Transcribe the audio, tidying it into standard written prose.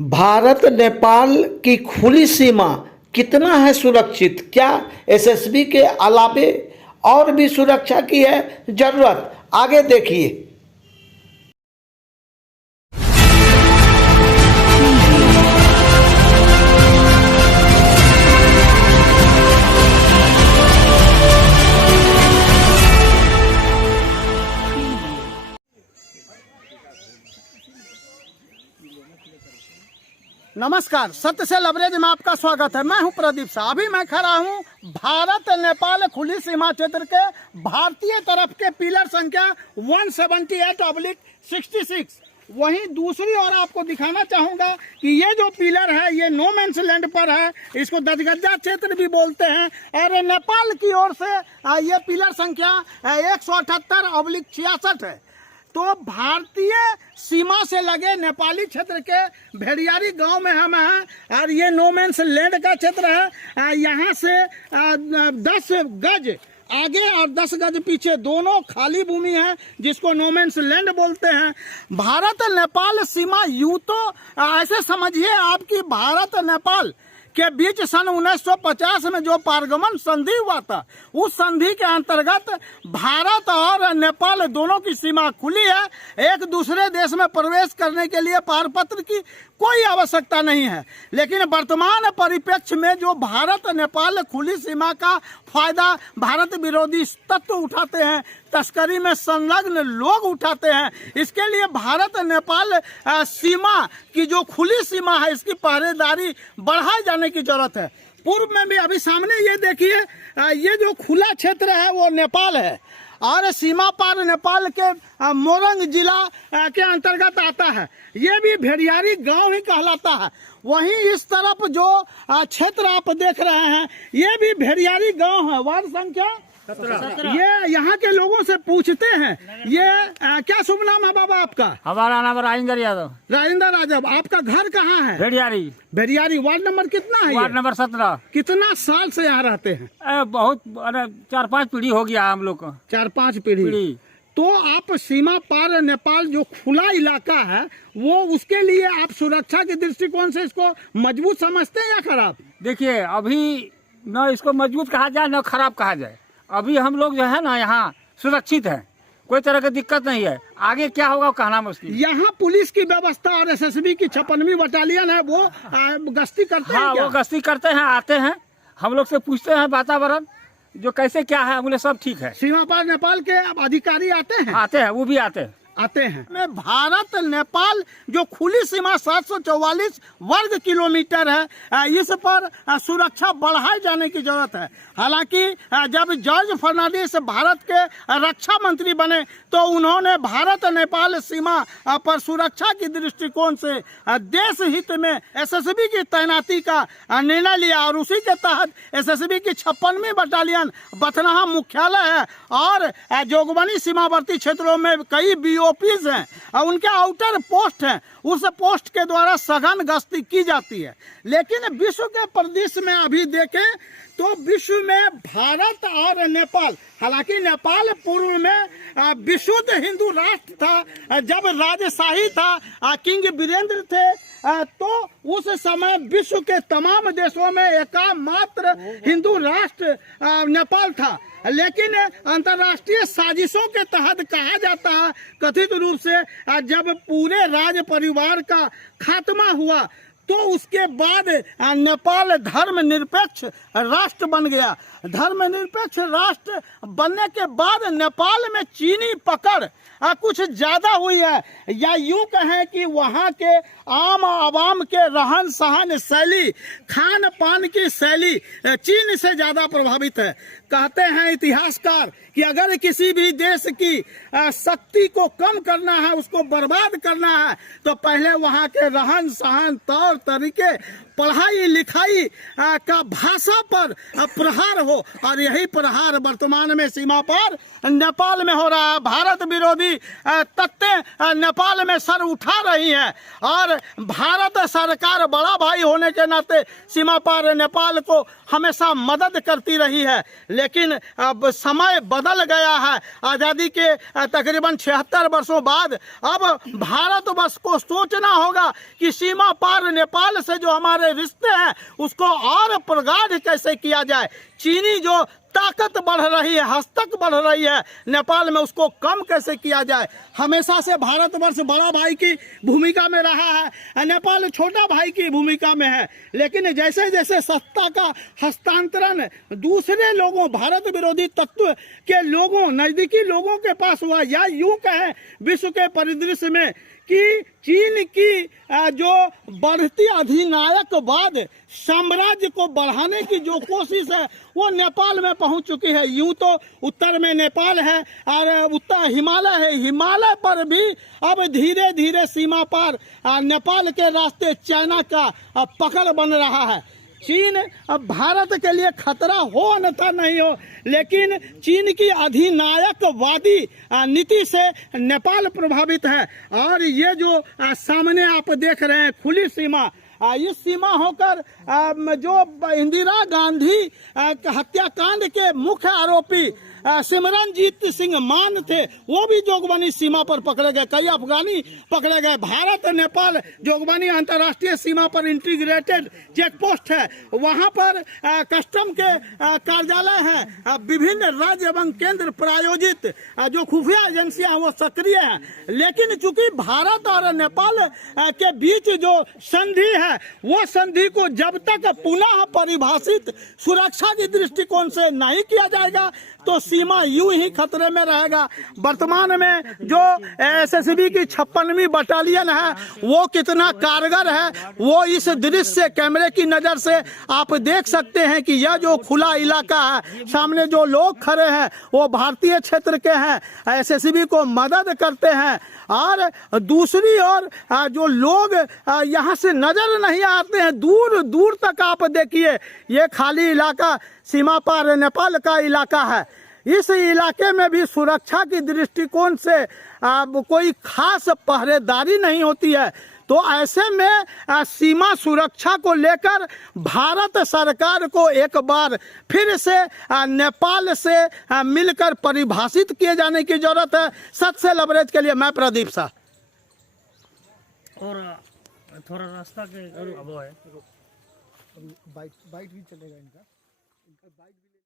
भारत नेपाल की खुली सीमा कितना है सुरक्षित? क्या एसएसबी के अलावे और भी सुरक्षा की है जरूरत? आगे देखिए। नमस्कार, सत्य से लवरेज में आपका स्वागत है। मैं हूं प्रदीप शाह। अभी मैं खड़ा हूं भारत नेपाल खुली सीमा क्षेत्र के भारतीय तरफ के पिलर संख्या 178/66। वहीं दूसरी ओर आपको दिखाना चाहूंगा कि ये जो पिलर है ये नो मैंस लैंड पर है। इसको दजगज्जा क्षेत्र भी बोलते हैं। और नेपाल की ओर से ये पिलर संख्या 178/66 है। तो भारतीय सीमा से लगे नेपाली क्षेत्र के भेड़ियारी गांव में हम हैं और ये नो मैंस लैंड का क्षेत्र है। यहाँ से 10 गज आगे और 10 गज पीछे दोनों खाली भूमि है, जिसको नो मैंस लैंड बोलते हैं। भारत नेपाल सीमा यूं तो ऐसे समझिए आपकी भारत नेपाल के बीच सन 1950 में जो पारगमन संधि हुआ था, उस संधि के अंतर्गत भारत और नेपाल दोनों की सीमा खुली है। एक दूसरे देश में प्रवेश करने के लिए पारपत्र की कोई आवश्यकता नहीं है। लेकिन वर्तमान परिप्रेक्ष्य में जो भारत नेपाल खुली सीमा का फायदा भारत विरोधी तत्व उठाते हैं, तस्करी में संलग्न लोग उठाते हैं, इसके लिए भारत नेपाल सीमा की जो खुली सीमा है इसकी पहरेदारी बढ़ाए जाने की जरूरत है। पूर्व में भी अभी सामने ये देखिए, ये जो खुला क्षेत्र है वो नेपाल है और सीमा पार नेपाल के मोरंग जिला के अंतर्गत आता है। ये भी भेड़ियारी गांव ही कहलाता है। वहीं इस तरफ जो क्षेत्र आप देख रहे हैं ये भी भेड़ियारी गांव है। वार्ड संख्या 17। ये यहाँ के लोगों से पूछते हैं, ये क्या शुभ नाम है बाबा आपका? हमारा नाम राजेंद्र यादव। राजेंद्र यादव। आपका घर कहाँ है? भेड़ियारी। भेड़ियारी। वार्ड नंबर कितना है? Ward number 17। कितना साल से यहाँ रहते हैं? बहुत 4-5 पीढ़ी हो गया हम लोग को। 4-5 पीढ़ी। तो आप सीमा पार नेपाल जो खुला इलाका है वो उसके लिए आप सुरक्षा के दृष्टिकोण से इसको मजबूत समझते हैं या खराब? देखिए, अभी न इसको मजबूत कहा जाए न खराब कहा जाए। अभी हम लोग जो है ना यहाँ सुरक्षित है, कोई तरह की दिक्कत नहीं है। आगे क्या होगा कहना मुश्किल। यहाँ पुलिस की व्यवस्था और एसएसबी की 56वीं बटालियन है, वो गश्ती करते हैं क्या? वो गश्ती करते हैं, आते हैं, हम लोग से पूछते हैं वातावरण जो कैसे क्या है, बोले सब ठीक है। सीमा पार नेपाल के अधिकारी आते हैं? आते हैं, वो भी आते हैं। में भारत नेपाल जो खुली सीमा 744 वर्ग किलोमीटर है, इस पर सुरक्षा बढ़ाए जाने की जरूरत है। हालांकि जब जॉर्ज फर्नांडिस भारत के रक्षा मंत्री बने तो उन्होंने भारत नेपाल सीमा पर सुरक्षा की दृष्टिकोण से देश हित में एसएसबी की तैनाती का निर्णय लिया और उसी के तहत एसएसबी की 56वीं बटालियन बथनाहा मुख्यालय है और जोगबनी सीमावर्ती क्षेत्रों में कई बीओपीज हैं और उनके आउटर पोस्ट हैं। उस पोस्ट के द्वारा सघन गश्ती की जाती है। लेकिन विश्व के परिदृश्य में अभी देखें तो विश्व में भारत और नेपाल, हालांकि नेपाल पूर्व में विशुद्ध हिंदू राष्ट्र था, जब राजशाही था, किंग वीरेंद्र थे, तो उस समय विश्व के तमाम देशों में एकमात्र हिंदू राष्ट्र नेपाल था। लेकिन अंतर्राष्ट्रीय साजिशों के तहत कहा जाता है, कथित रूप से जब पूरे राज परिवार का खात्मा हुआ तो उसके बाद नेपाल धर्मनिरपेक्ष राष्ट्र बन गया। धर्मनिरपेक्ष राष्ट्र बनने के बाद नेपाल में चीनी पकड़ कुछ ज्यादा हुई है, या यूं कहें कि वहाँ के आम आवाम के रहन सहन शैली, खान पान की शैली चीन से ज्यादा प्रभावित है। कहते हैं इतिहासकार कि अगर किसी भी देश की शक्ति को कम करना है, उसको बर्बाद करना है, तो पहले वहाँ के रहन सहन, तौर तरीके, पढ़ाई लिखाई का भाषा पर प्रहार हो, और यही प्रहार वर्तमान में सीमा पर नेपाल में हो रहा है। भारत विरोधी तत्वें नेपाल में सर उठा रही हैं, और भारत सरकार बड़ा भाई होने के नाते सीमा पर नेपाल को हमेशा मदद करती रही है। लेकिन अब समय बदल गया है। आज़ादी के तकरीबन 76 वर्षों बाद अब भारतवर्ष को सोचना होगा कि सीमा पार नेपाल से जो हमारे रिश्ते हैं उसको और प्रगाढ़ कैसे किया जाए। चीनी जो ताकत बढ़ रही है, हस्तक बढ़ रही है नेपाल में, उसको कम कैसे किया जाए। हमेशा से भारतवर्ष बड़ा भाई की भूमिका में रहा है, नेपाल छोटा भाई की भूमिका में है। लेकिन जैसे जैसे सत्ता का हस्तांतरण दूसरे लोगों, भारत विरोधी तत्व के लोगों, नजदीकी लोगों के पास हुआ, या यूं कहें विश्व के परिदृश्य में कि चीन की जो बढ़ती अधिनायकवाद साम्राज्य को बढ़ाने की जो कोशिश है वो नेपाल में पहुंच चुकी है। यूं तो उत्तर में नेपाल है और उत्तर हिमालय है, हिमालय पर भी अब धीरे धीरे सीमा पार नेपाल के रास्ते चाइना का पकड़ बन रहा है। चीन अब भारत के लिए खतरा हो अन्यथा नहीं हो, लेकिन चीन की अधिनायकवादी नीति से नेपाल प्रभावित है। और ये जो सामने आप देख रहे हैं खुली सीमा, इस सीमा होकर जो इंदिरा गांधी हत्याकांड के मुख्य आरोपी सिमरनजीत सिंह मान थे, वो भी जोगबनी सीमा पर पकड़े गए, कई अफगानी पकड़े गए। भारत नेपाल जोगबनी अंतर्राष्ट्रीय सीमा पर इंटीग्रेटेड चेक पोस्ट है, वहां पर कस्टम के कार्यालय हैं, विभिन्न राज्य एवं केंद्र प्रायोजित जो खुफिया एजेंसियां वो सक्रिय हैं। लेकिन चूंकि भारत और नेपाल के बीच जो संधि है वो संधि को जब तक पुनः परिभाषित सुरक्षा की दृष्टिकोण से नहीं किया जाएगा तो सीमा यूं ही खतरे में रहेगा। वर्तमान में जो एसएसबी की 56वीं बटालियन है वो कितना कारगर है वो इस दृश्य से, कैमरे की नजर से आप देख सकते हैं कि यह जो खुला इलाका है, सामने जो लोग खड़े हैं वो भारतीय क्षेत्र के हैं, एसएसबी को मदद करते हैं। और दूसरी ओर जो लोग यहाँ से नजर नहीं आते हैं, दूर दूर तक आप देखिए, ये खाली इलाका सीमा पार नेपाल का इलाका है। इस इलाके में भी सुरक्षा की दृष्टिकोण से कोई खास पहरेदारी नहीं होती है। तो ऐसे में सीमा सुरक्षा को लेकर भारत सरकार को एक बार फिर से नेपाल से मिलकर परिभाषित किए जाने की जरूरत है। सच से लबरेज के लिए मैं प्रदीप शाह। और थोड़ा रास्ता के वो है, बाइक भी चलेगा इनका बाइक भी